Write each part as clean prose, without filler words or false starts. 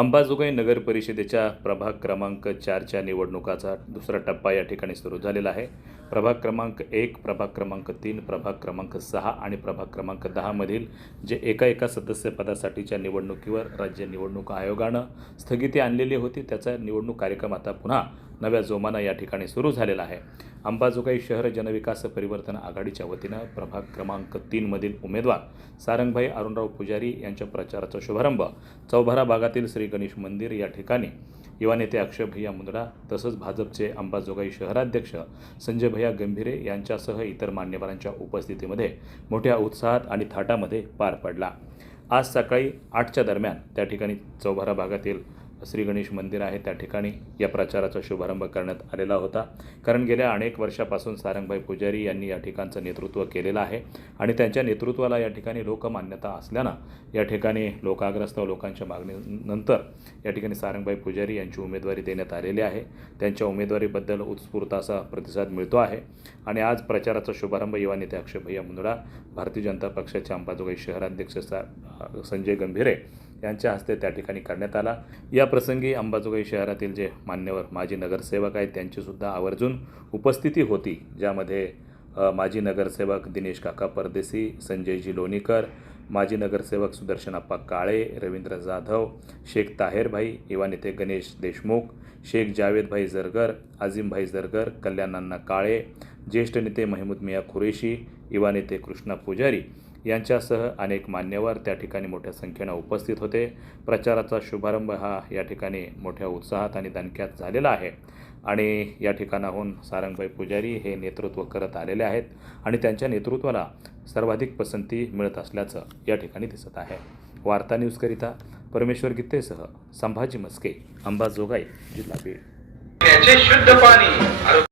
अंबाजोगाई नगर परिषदेच्या प्रभाग क्रमांक 4च्या निवडणुकाचा दुसरा टप्पा या ठिकाणी सुरू झालेला आहे. प्रभाग क्रमांक 1, प्रभाग क्रमांक 3, प्रभाग क्रमांक 6 आणि प्रभाग क्रमांक 10 मधील जे एका सदस्यपदासाठीच्या निवडणुकीवर राज्य निवडणूक आयोगानं स्थगिती आणलेली होती, त्याचा निवडणूक कार्यक्रम आता पुन्हा नव्या जोमानं या ठिकाणी सुरू झालेला आहे. अंबाजोगाई शहर जनविकास परिवर्तन आघाडीच्या वतीनं प्रभाग क्रमांक 3 मधील उमेदवार सारंगभाई अरुणराव पुजारी यांच्या प्रचाराचा शुभारंभ चौभारा भागातील श्री गणेश मंदिर या ठिकाणी युवा नेते अक्षय भैया मुंदडा तसंच भाजपचे अंबाजोगाई शहराध्यक्ष संजय भैया गंभीरे यांच्यासह इतर मान्यवरांच्या उपस्थितीमध्ये मोठ्या उत्साहात आणि थाटामध्ये पार पडला. आज सकाळी 8च्या दरम्यान त्या ठिकाणी चौभारा भागातील श्री गणेश मंदिर आहे त्या ठिकाणी या प्रचाराचा शुभारंभ करण्यात आलेला होता. कारण गेल्या अनेक वर्षापासून सारंगभाई पुजारी यांनी या ठिकाणचं नेतृत्व केलेलं आहे आणि त्यांच्या नेतृत्वाला या ठिकाणी लोकमान्यता असल्यानं या ठिकाणी लोकाग्रस्त लोकांच्या मागणीनंतर या ठिकाणी सारंगभाई पुजारी यांची उमेदवारी देण्यात आलेली आहे. त्यांच्या उमेदवारीबद्दल उत्स्फूर्त असा प्रतिसाद मिळतो आहे आणि आज प्रचाराचा शुभारंभ युवा नेते अक्षय भैया मुंदडा, भारतीय जनता पक्षाचे अंबाजोगाई शहराध्यक्ष संजय गंभीरे यांच्या हस्ते त्या ठिकाणी करण्यात आला. या प्रसंगी अंबाजोगाई शहरातील जे मान्यवर माजी नगरसेवक आहेत त्यांचीसुद्धा आवर्जून उपस्थिती होती, ज्यामध्ये माजी नगरसेवक दिनेश काका परदेसी, संजयजी लोणीकर, माजी नगरसेवक सुदर्शनप्पा काळे, रवींद्र जाधव, शेख ताहेरभाई, युवा नेते गणेश देशमुख, शेख जावेदभाई जरगर, आझिमभाई जरगर, कल्याणांना काळे, ज्येष्ठ नेते महमूद मिया कुरेशी, युवा नेते कृष्णा पुजारी यांच्यासह अनेक मान्यवर त्या ठिकाणी मोठ्या संख्येनं उपस्थित होते. प्रचाराचा शुभारंभ हा या ठिकाणी मोठ्या उत्साहात आणि दणक्यात झालेला आहे आणि या ठिकाणाहून सारंगभाई पुजारी हे नेतृत्व करत आलेले आहेत आणि त्यांच्या नेतृत्वाला सर्वाधिक पसंती मिळत असल्याचं या ठिकाणी दिसत आहे. वार्ता न्यूजकरिता परमेश्वर गित्तेसह संभाजी मस्के, अंबाजोगाई, जिल्हा बीड. शुद्ध पाणी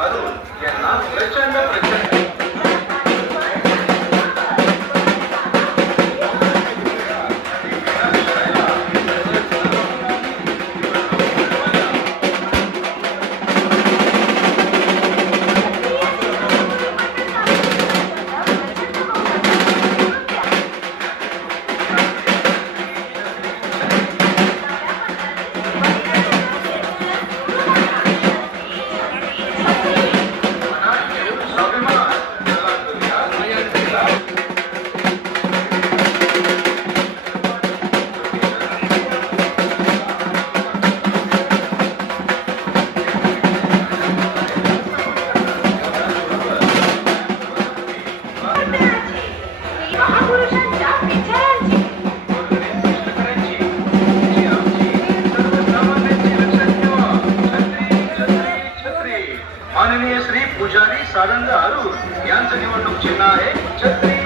अरुण यांना प्रचंड प्रचंड महापुरुषांच्या विचारांची माननीय श्री पुजारी सारंग अरुण यांचं निवडणूक चिन्ह आहे छत्री.